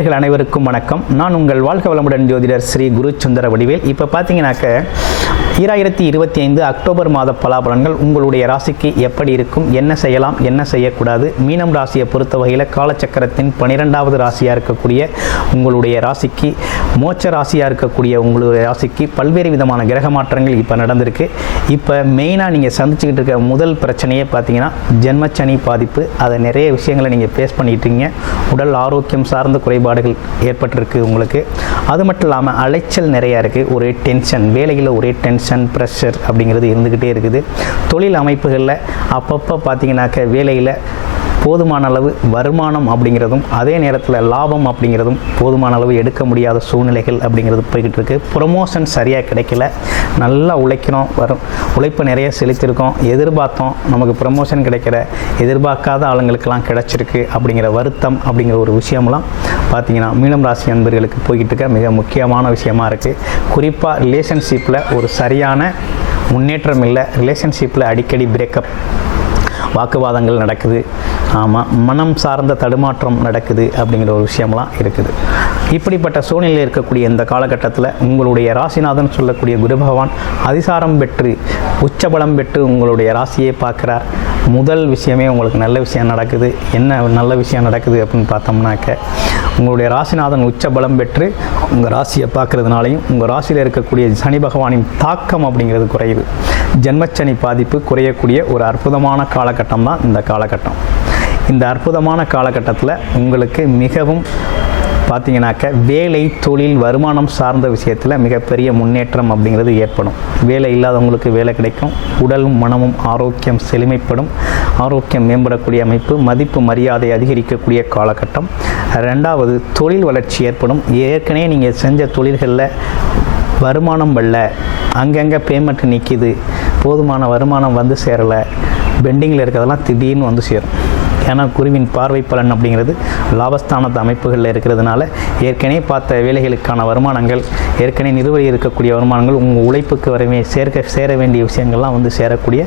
நேயர்கள் அனைவருக்கும் வணக்கம். நான் உங்கள் வாழ்க வளமுடன் ஜோதிடர் ஸ்ரீ குரு சுந்தர வடிவேல். இப்போ பார்த்தீங்கன்னாக்க 2025 அக்டோபர் மாத பலாபலன்கள் உங்களுடைய ராசிக்கு எப்படி இருக்கும், என்ன செய்யலாம், என்ன செய்யக்கூடாது, மீனம் ராசியை பொறுத்த வகையில் காலச்சக்கரத்தின் 12வது ராசியாக இருக்கக்கூடிய உங்களுடைய ராசிக்கு, மோட்ச ராசியாக இருக்கக்கூடிய உங்களுடைய ராசிக்கு பல்வேறு விதமான கிரக மாற்றங்கள் இப்போ நடந்திருக்கு. இப்போ மெயினாக நீங்கள் சந்திச்சுக்கிட்டு இருக்க முதல் பிரச்சனையே பார்த்தீங்கன்னா ஜென்மச்சனி பாதிப்பு. அதை நிறைய விஷயங்களை நீங்கள் ஃபேஸ் பண்ணிட்டீங்க. உடல் ஆரோக்கியம் சார்ந்த குறைபாடுகள் ஏற்பட்டிருக்கு உங்களுக்கு. அது மட்டும் இல்லாமல் அலைச்சல் நிறையா இருக்குது. ஒரே டென்ஷன், வேலையில் ஒரே டென்ஷன், ப்ரெஷர் அப்படிங்கிறது இருந்துக்கிட்டே இருக்குது. தொழில் அமைப்புகளில் அப்பப்போ பார்த்தீங்கன்னாக்க வேலையில் போதுமான அளவு வருமானம் அப்படிங்கிறதும் அதே நேரத்தில் லாபம் அப்படிங்கிறதும் போதுமான அளவு எடுக்க முடியாத சூழ்நிலைகள் அப்படிங்கிறது போய்கிட்டு இருக்குது. ப்ரொமோஷன் சரியாக கிடைக்கல. நல்லா உழைக்கிறோம், உழைப்பு நிறைய செலுத்தியிருக்கோம், எதிர்பார்த்தோம், நமக்கு ப்ரொமோஷன் கிடைக்கிற எதிர்பார்க்காத ஆளுங்களுக்கெல்லாம் கிடச்சிருக்கு அப்படிங்கிற வருத்தம் அப்படிங்கிற ஒரு விஷயம்லாம் பார்த்தீங்கன்னா மீனம் ராசி நண்பர்களுக்கு போய்கிட்டு இருக்க மிக முக்கியமான விஷயமா இருக்குது. குறிப்பாக ரிலேஷன்ஷிப்பில் ஒரு சரியான முன்னேற்றம் இல்லை. ரிலேஷன்ஷிப்பில் அடிக்கடி பிரேக்கப், வாக்குவாதங்கள் நடக்குது. ஆமாம், மனம் சார்ந்த தடுமாற்றம் நடக்குது அப்படிங்கிற ஒரு விஷயம்லாம் இருக்குது. இப்படிப்பட்ட சூழ்நிலையில் இருக்கக்கூடிய இந்த காலகட்டத்தில் உங்களுடைய ராசிநாதன் சொல்லக்கூடிய குரு பகவான் அதிசாரம் பெற்று உச்சபலம் பெற்று உங்களுடைய ராசியை பார்க்குறார். முதல் விஷயமே உங்களுக்கு நல்ல விஷயம் நடக்குது. என்ன நல்ல விஷயம் நடக்குது அப்படின்னு பார்த்தோம்னாக்க, உங்களுடைய ராசிநாதன் உச்சபலம் பெற்று உங்கள் ராசியை பார்க்குறதுனாலையும் உங்கள் ராசியில் இருக்கக்கூடிய சனி பகவானின் தாக்கம் அப்படிங்கிறது குறையுது. ஜென்மச்சனி பாதிப்பு குறையக்கூடிய ஒரு அற்புதமான காலகட்டம் தான் இந்த காலகட்டம். இந்த அற்புதமான காலகட்டத்தில் உங்களுக்கு மிகவும் பார்த்தீங்கன்னாக்க வேலை, தொழில், வருமானம் சார்ந்த விஷயத்தில் மிகப்பெரிய முன்னேற்றம் அப்படிங்கிறது ஏற்படும். வேலை இல்லாதவங்களுக்கு வேலை கிடைக்கும். உடலும் மனமும் ஆரோக்கியம் செழுமைப்படும். ஆரோக்கியம் மேம்படக்கூடிய அமைப்பு, மதிப்பு மரியாதை அதிகரிக்கக்கூடிய காலகட்டம். ரெண்டாவது, தொழில் வளர்ச்சி ஏற்படும். ஏற்கனவே நீங்கள் செஞ்ச தொழில்களில் வருமானம் வரல, அங்கங்கே பேமெண்ட் நிற்கிது, போதுமான வருமானம் வந்து சேரலை, பெண்டிங்கில் இருக்கிறதெல்லாம் திடீர்னு வந்து சேரும். ஏன்னா குருவின் பார்வை பலன் அப்படிங்கிறது லாபஸ்தானத்து அமைப்புகளில் இருக்கிறதுனால ஏற்கனவே பார்த்த வேலைகளுக்கான வருமானங்கள், ஏற்கனவே நிறுவனி இருக்கக்கூடிய வருமானங்கள் உங்கள் உழைப்புக்கு வரவே சேர வேண்டிய விஷயங்கள்லாம் வந்து சேரக்கூடிய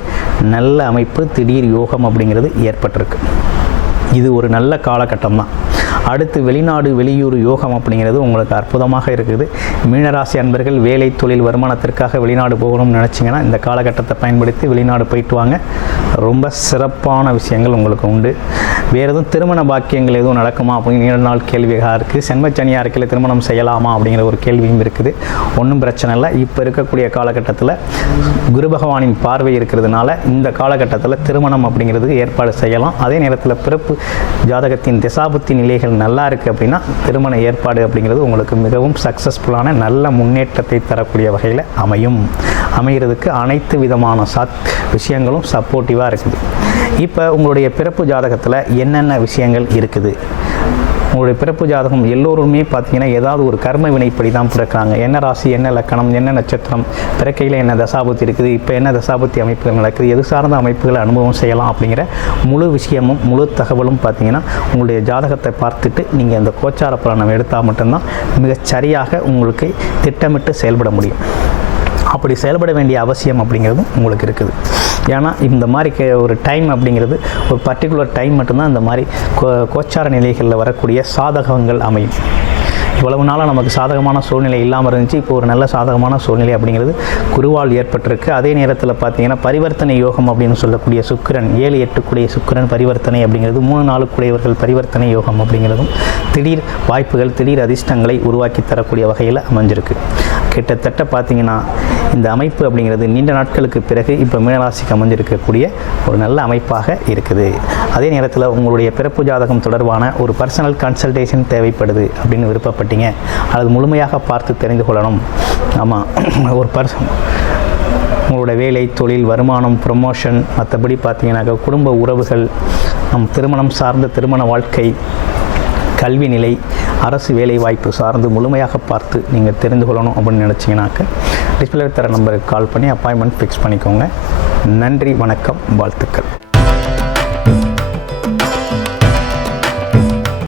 நல்ல அமைப்பு, திடீர் யோகம் அப்படிங்கிறது ஏற்பட்டிருக்கு. இது ஒரு நல்ல காலகட்டம் தான். அடுத்து வெளிநாடு வெளியூர் யோகம் அப்படிங்கிறது உங்களுக்கு அற்புதமாக இருக்குது. மீனராசி அன்பர்கள் வேலை, தொழில், வருமானத்திற்காக வெளிநாடு போகணும்னு நினச்சிங்கன்னா இந்த காலகட்டத்தை பயன்படுத்தி வெளிநாடு போயிட்டு வாங்க. ரொம்ப சிறப்பான விஷயங்கள் உங்களுக்கு உண்டு. வேறு எதுவும் திருமண பாக்கியங்கள் எதுவும் நடக்குமா அப்படின்னு நீண்ட நாள் கேள்வியாக இருக்குது. சென்மச்சனியாக இருக்கையில் திருமணம் செய்யலாமா அப்படிங்கிற ஒரு கேள்வியும் இருக்குது. ஒன்றும் பிரச்சனை இல்லை. இப்போ இருக்கக்கூடிய காலகட்டத்தில் குரு பகவானின் பார்வை இருக்கிறதுனால இந்த காலகட்டத்தில் திருமணம் அப்படிங்கிறது ஏற்பாடு செய்யலாம். அதே நேரத்தில் பிறப்பு ஜாதகத்தின் திசாபுத்தி நிலைகள் நல்லா இருக்குது அப்படின்னா திருமண ஏற்பாடு அப்படிங்கிறது உங்களுக்கு மிகவும் சக்ஸஸ்ஃபுல்லான நல்ல முன்னேற்றத்தை தரக்கூடிய வகையில் அமைகிறதுக்கு அனைத்து விதமான விஷயங்களும் சப்போர்ட்டிவாக இருக்குது. இப்போ உங்களுடைய பிறப்பு ஜாதகத்தில் என்னென்ன விஷயங்கள் இருக்குது? உங்களுடைய பிறப்பு ஜாதகம் எல்லோருமே பார்த்தீங்கன்னா ஏதாவது ஒரு கர்ம வினைப்படி தான் பிறக்கிறாங்க. என்ன ராசி, என்ன லக்கணம், என்ன நட்சத்திரம், பிறக்கையில் என்ன தசாபுத்தி இருக்குது, இப்போ என்ன தசாபுத்தி அமைப்புகள் நடக்குது, எது சார்ந்த அமைப்புகளை அனுபவம் செய்யலாம் அப்படிங்கிற முழு விஷயமும் முழு தகவலும் பார்த்தீங்கன்னா உங்களுடைய ஜாதகத்தை பார்த்துட்டு நீங்கள் அந்த கோச்சார பலனை எடுத்தால் மட்டும்தான் மிகச்சரியாக உங்களுக்கு திட்டமிட்டு செயல்பட முடியும். அப்படி செயல்பட வேண்டிய அவசியம் அப்படிங்கிறதும் உங்களுக்கு இருக்குது. ஏன்னா இந்த மாதிரி ஒரு டைம் அப்படிங்கிறது ஒரு பர்டிகுலர் டைம் மட்டும்தான் இந்த மாதிரி கோச்சார நிலைகளில் வரக்கூடிய சாதகங்கள் அமையும். இவ்வளவு நாளாக நமக்கு சாதகமான சூழ்நிலை இல்லாமல் இருந்துச்சு. இப்போ ஒரு நல்ல சாதகமான சூழ்நிலை அப்படிங்கிறது குருவால் ஏற்பட்டிருக்கு. அதே நேரத்தில் பார்த்தீங்கன்னா பரிவர்த்தனை யோகம் அப்படின்னு சொல்லக்கூடிய சுக்கிரன், 7, 8 கூடிய சுக்கிரன் பரிவர்த்தனை அப்படிங்கிறது, 3, 4 கூடியவர்கள் பரிவர்த்தனை யோகம் அப்படிங்கிறதும் திடீர் வாய்ப்புகள், திடீர் அதிர்ஷ்டங்களை உருவாக்கி தரக்கூடிய வகையில் அமைஞ்சிருக்கு. கிட்டத்தட்ட பார்த்தீங்கன்னா இந்த அமைப்பு அப்படிங்கிறது நீண்ட நாட்களுக்கு பிறகு இப்போ மீனராசிக்கு அமைஞ்சிருக்கக்கூடிய ஒரு நல்ல அமைப்பாக இருக்குது. அதே நேரத்தில் உங்களுடைய பிறப்பு ஜாதகம் தொடர்பான ஒரு பர்சனல் கன்சல்டேஷன் தேவைப்படுது அப்படின்னு விருப்பப்பட்டீங்க, அல்லது முழுமையாக பார்த்து தெரிந்து கொள்ளணும். ஆமாம், ஒரு உங்களோட வேலை, தொழில், வருமானம், ப்ரொமோஷன், மற்றபடி பார்த்தீங்கன்னாக்க குடும்ப உறவுகள், திருமணம் சார்ந்த திருமண வாழ்க்கை, கல்வி நிலை, அரசு வேலை வாய்ப்பு சார்ந்து முழுமையாக பார்த்து நீங்கள் தெரிந்து கொள்ளணும் அப்படின்னு நினச்சிங்கனாக்க டிஸ்பிளே தர நம்பருக்கு கால் பண்ணி அப்பாயின்மெண்ட் ஃபிக்ஸ் பண்ணிக்கோங்க. நன்றி, வணக்கம், வாழ்த்துக்கள்.